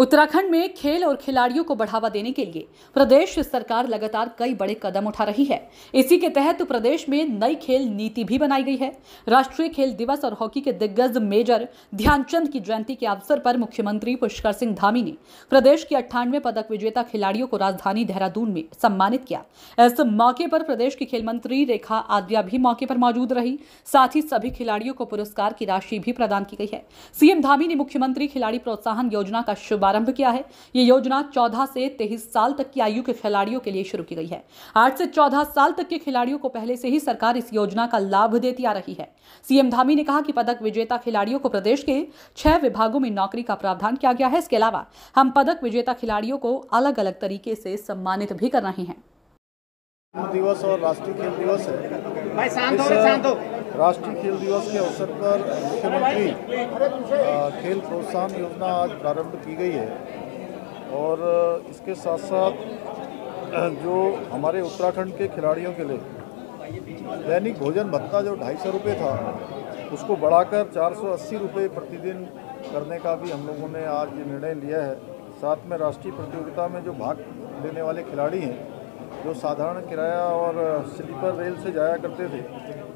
उत्तराखंड में खेल और खिलाड़ियों को बढ़ावा देने के लिए प्रदेश सरकार लगातार कई बड़े कदम उठा रही है। इसी के तहत प्रदेश में नई खेल नीति भी बनाई गई है। राष्ट्रीय खेल दिवस और हॉकी के दिग्गज मेजर ध्यानचंद की जयंती के अवसर पर मुख्यमंत्री पुष्कर सिंह धामी ने प्रदेश के 98 पदक विजेता खिलाड़ियों को राजधानी देहरादून में सम्मानित किया। इस मौके पर प्रदेश की खेल मंत्री रेखा आद्या भी मौके पर मौजूद रही। साथ ही सभी खिलाड़ियों को पुरस्कार की राशि भी प्रदान की गई है। सीएम धामी ने मुख्यमंत्री खिलाड़ी प्रोत्साहन योजना का शुभारंभ किया है। ये योजना 14 से 23 साल तक की आयु के खिलाड़ियों के लिए शुरू की गई है। 8 से 14 साल तक के खिलाड़ियों को पहले से ही सरकार इस योजना का लाभ देती आ रही है। सीएम धामी ने कहा कि पदक विजेता खिलाड़ियों को प्रदेश के 6 विभागों में नौकरी का प्रावधान किया गया है। इसके अलावा हम पदक विजेता खिलाड़ियों को अलग अलग तरीके से सम्मानित भी कर रहे हैं। दिवस और राष्ट्रीय खेल दिवस है। भाई शांत हो। राष्ट्रीय खेल दिवस के अवसर पर मुख्यमंत्री खेल प्रोत्साहन योजना आज प्रारंभ की गई है और इसके साथ साथ जो हमारे उत्तराखंड के खिलाड़ियों के लिए दैनिक भोजन भत्ता जो 250 रुपये था उसको बढ़ाकर 480 रुपये प्रतिदिन करने का भी हम लोगों ने आज निर्णय लिया है। साथ में राष्ट्रीय प्रतियोगिता में जो भाग लेने वाले खिलाड़ी हैं जो साधारण किराया और स्लीपर रेल से जाया करते थे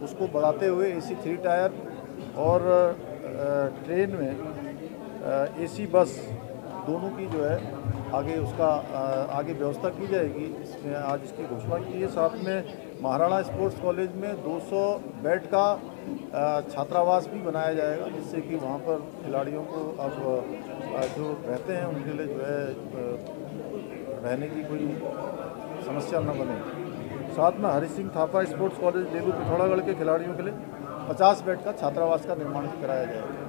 उसको बढ़ाते हुए AC 3 टायर और ट्रेन में AC बस दोनों की जो है आगे व्यवस्था की जाएगी। इसमें आज इसकी घोषणा की है। साथ में महाराणा स्पोर्ट्स कॉलेज में 200 बेड का छात्रावास भी बनाया जाएगा जिससे कि वहाँ पर खिलाड़ियों को अब जो रहते हैं उनके लिए जो है रहने की कोई समस्या न बने। साथ में हरि सिंह थापा स्पोर्ट्स कॉलेज लेबू पिथौरागढ़ के खिलाड़ियों के लिए 50 बेड का छात्रावास का निर्माण कराया जाएगा।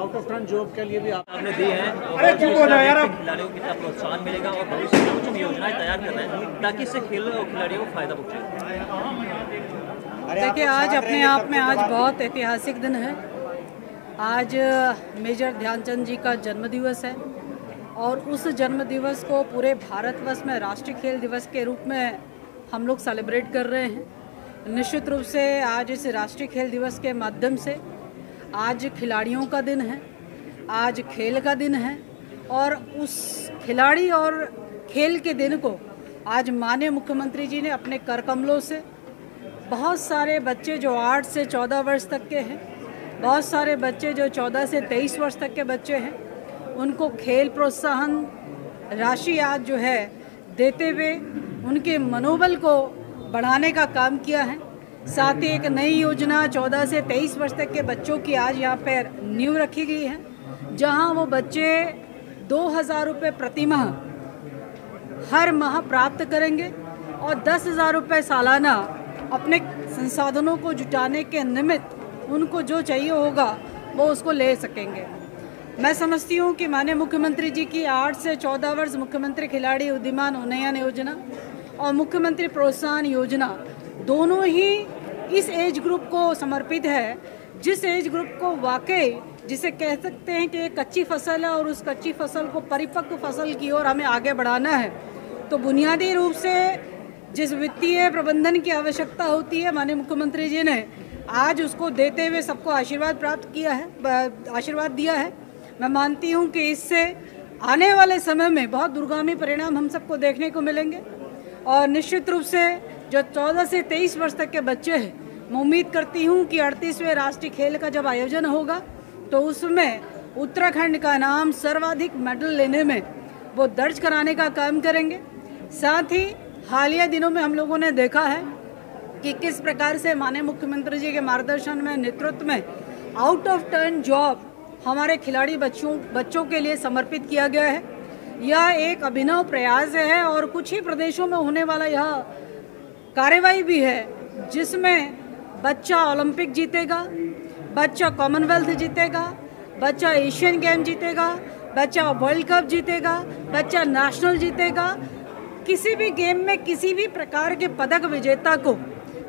आउट ऑफ टर्न जॉब के लिए भी आपने दी है। अरे चुप हो जाओ यार। खिलाड़ियों को कितना प्रोत्साहन मिलेगा और भविष्य में कुछ योजनाएं तैयार कर रहे हैं ताकि इससे खेल और खिलाड़ियों को फायदा पहुंचे। देखिए, आज अपने आप में आज बहुत ऐतिहासिक दिन है। आज मेजर ध्यानचंद जी का जन्मदिवस है और उस जन्मदिवस को पूरे भारतवर्ष में राष्ट्रीय खेल दिवस के रूप में हम लोग सेलिब्रेट कर रहे हैं। निश्चित रूप से आज इस राष्ट्रीय खेल दिवस के माध्यम से आज खिलाड़ियों का दिन है, आज खेल का दिन है और उस खिलाड़ी और खेल के दिन को आज माननीय मुख्यमंत्री जी ने अपने कर कमलों से बहुत सारे बच्चे जो 8 से 14 वर्ष तक के हैं, बहुत सारे बच्चे जो 14 से 23 वर्ष तक के बच्चे हैं, उनको खेल प्रोत्साहन राशि आज जो है देते हुए उनके मनोबल को बढ़ाने का काम किया है। साथ ही एक नई योजना 14 से 23 वर्ष तक के बच्चों की आज यहाँ पर नींव रखी गई है, जहाँ वो बच्चे 2000 रुपये प्रति माह हर माह प्राप्त करेंगे और 10,000 रुपये सालाना अपने संसाधनों को जुटाने के निमित्त उनको जो चाहिए होगा वो उसको ले सकेंगे। मैं समझती हूँ कि माननीय मुख्यमंत्री जी की 8 से 14 वर्ष मुख्यमंत्री खिलाड़ी उद्यमान उन्नयन योजना और मुख्यमंत्री प्रोत्साहन योजना दोनों ही इस एज ग्रुप को समर्पित है, जिस एज ग्रुप को वाकई जिसे कह सकते हैं कि एक कच्ची फसल है और उस कच्ची फसल को परिपक्व फसल की ओर हमें आगे बढ़ाना है। तो बुनियादी रूप से जिस वित्तीय प्रबंधन की आवश्यकता होती है, माननीय मुख्यमंत्री जी ने आज उसको देते हुए सबको आशीर्वाद प्राप्त किया है, आशीर्वाद दिया है। मैं मानती हूँ कि इससे आने वाले समय में बहुत दूरगामी परिणाम हम सबको देखने को मिलेंगे और निश्चित रूप से जो 14 से 23 वर्ष तक के बच्चे हैं, मैं उम्मीद करती हूँ कि 38वें राष्ट्रीय खेल का जब आयोजन होगा तो उसमें उत्तराखंड का नाम सर्वाधिक मेडल लेने में वो दर्ज कराने का काम करेंगे। साथ ही हालिया दिनों में हम लोगों ने देखा है कि किस प्रकार से माननीय मुख्यमंत्री जी के मार्गदर्शन में नेतृत्व में आउट ऑफ टर्न जॉब हमारे खिलाड़ी बच्चों के लिए समर्पित किया गया है। यह एक अभिनव प्रयास है और कुछ ही प्रदेशों में होने वाला यह कार्यवाही भी है जिसमें बच्चा ओलंपिक जीतेगा, बच्चा कॉमनवेल्थ जीतेगा, बच्चा एशियन गेम जीतेगा, बच्चा वर्ल्ड कप जीतेगा, बच्चा नेशनल जीतेगा। किसी भी गेम में किसी भी प्रकार के पदक विजेता को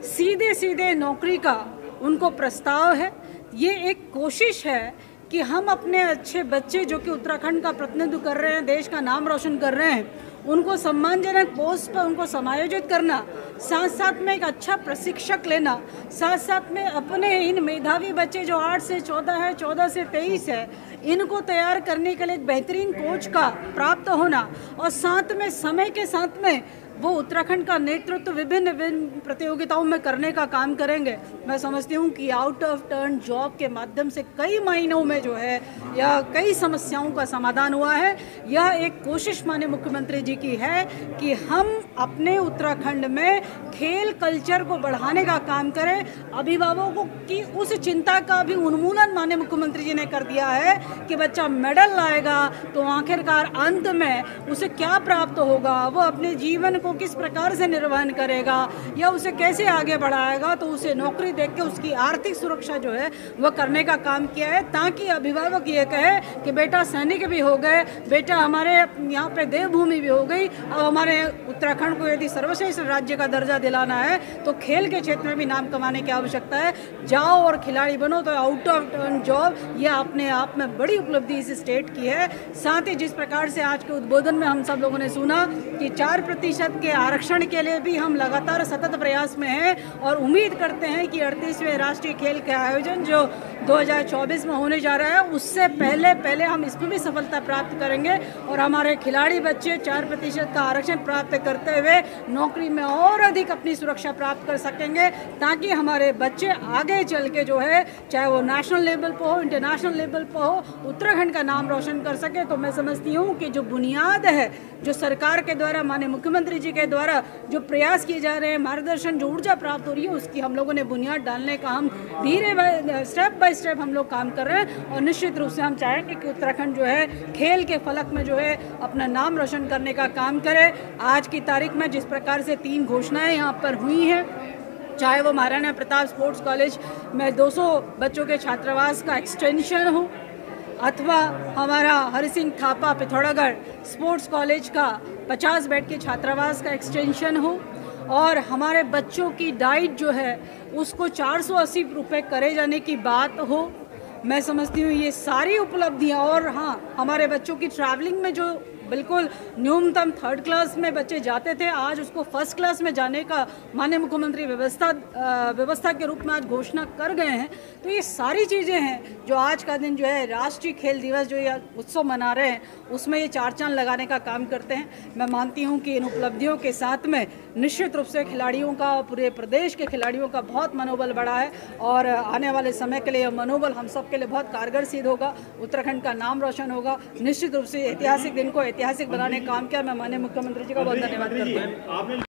सीधे सीधे नौकरी का उनको प्रस्ताव है। ये एक कोशिश है कि हम अपने अच्छे बच्चे जो कि उत्तराखंड का प्रतिनिधित्व कर रहे हैं, देश का नाम रोशन कर रहे हैं, उनको सम्मानजनक पोस्ट पर उनको समायोजित करना, साथ साथ में एक अच्छा प्रशिक्षक लेना, साथ साथ में अपने इन मेधावी बच्चे जो 8 से 14 है, 14 से 23 है, इनको तैयार करने के लिए एक बेहतरीन कोच का प्राप्त होना और साथ में समय के साथ में वो उत्तराखंड का नेतृत्व विभिन्न विभिन्न प्रतियोगिताओं में करने का काम करेंगे। मैं समझती हूँ कि आउट ऑफ टर्न जॉब के माध्यम से कई महीनों में जो है या कई समस्याओं का समाधान हुआ है। यह एक कोशिश माननीय मुख्यमंत्री जी की है कि हम अपने उत्तराखंड में खेल कल्चर को बढ़ाने का काम करें। अभिभावकों की उस चिंता का भी उन्मूलन माननीय मुख्यमंत्री जी ने कर दिया है कि बच्चा मेडल लाएगा तो आखिरकार अंत में उसे क्या प्राप्त होगा, वो अपने जीवन को किस प्रकार से निर्वहन करेगा या उसे कैसे आगे बढ़ाएगा, तो उसे नौकरी देके उसकी आर्थिक सुरक्षा जो है वह करने का काम किया है, ताकि अभिभावक ये कहे कि बेटा सैनिक भी हो गए, बेटा हमारे यहाँ पे देवभूमि भी हो गई, अब हमारे उत्तराखंड को यदि सर्वश्रेष्ठ राज्य का दर्जा दिलाना है तो खेल के क्षेत्र में भी नाम कमाने की आवश्यकता है। जाओ और खिलाड़ी बनो। तो आउट ऑफ टर्न जॉब यह अपने आप में बड़ी उपलब्धि इस स्टेट की है। साथ ही जिस प्रकार से आज के उद्बोधन में हम सब लोगों ने सुना कि 4% के आरक्षण के लिए भी हम लगातार सतत प्रयास में हैं और उम्मीद करते हैं कि 38वें राष्ट्रीय खेल का आयोजन जो 2024 में होने जा रहा है उससे पहले हम इसमें भी सफलता प्राप्त करेंगे और हमारे खिलाड़ी बच्चे 4% का आरक्षण प्राप्त करते हुए नौकरी में और अधिक अपनी सुरक्षा प्राप्त कर सकेंगे, ताकि हमारे बच्चे आगे चल के जो है चाहे वो नेशनल लेवल पर हो, इंटरनेशनल लेवल पर हो, उत्तराखंड का नाम रोशन कर सके। तो मैं समझती हूँ कि जो बुनियाद है, जो सरकार के द्वारा माननीय मुख्यमंत्री जी के द्वारा जो प्रयास किए जा रहे हैं, मार्गदर्शन जो ऊर्जा प्राप्त हो रही है, उसकी हम लोगों ने बुनियाद डालने का हम धीरे स्टेप बाय स्टेप हम लोग काम कर रहे हैं। और निश्चित रूप से हम चाहेंगे कि उत्तराखंड जो है खेल के फलक में जो है अपना नाम रोशन करने का काम करे। आज की तारीख में जिस प्रकार से 3 घोषणाएं यहाँ पर हुई हैं, चाहे वो महाराणा प्रताप स्पोर्ट्स कॉलेज में 200 बच्चों के छात्रावास का एक्सटेंशन हो, अथवा हमारा हरि सिंह थापा पिथौरागढ़ स्पोर्ट्स कॉलेज का 50 बेड के छात्रावास का एक्सटेंशन हो, और हमारे बच्चों की डाइट जो है उसको 480 रुपये करे जाने की बात हो। मैं समझती हूँ ये सारी उपलब्धियाँ, और हाँ, हमारे बच्चों की ट्रैवलिंग में जो बिल्कुल न्यूनतम 3rd क्लास में बच्चे जाते थे, आज उसको 1st क्लास में जाने का माननीय मुख्यमंत्री व्यवस्था के रूप में आज घोषणा कर गए हैं। तो ये सारी चीज़ें हैं जो आज का दिन जो है राष्ट्रीय खेल दिवस जो ये उत्सव मना रहे हैं उसमें ये 4 चांद लगाने का काम करते हैं। मैं मानती हूँ कि इन उपलब्धियों के साथ में निश्चित रूप से खिलाड़ियों का, पूरे प्रदेश के खिलाड़ियों का बहुत मनोबल बढ़ा है और आने वाले समय के लिए मनोबल हम सब के लिए बहुत कारगर सिद्ध होगा। उत्तराखंड का नाम रोशन होगा। निश्चित रूप से ऐतिहासिक दिन को ऐतिहासिक बनाने का काम किया। मैं माननीय मुख्यमंत्री जी का बहुत धन्यवाद करती हूँ।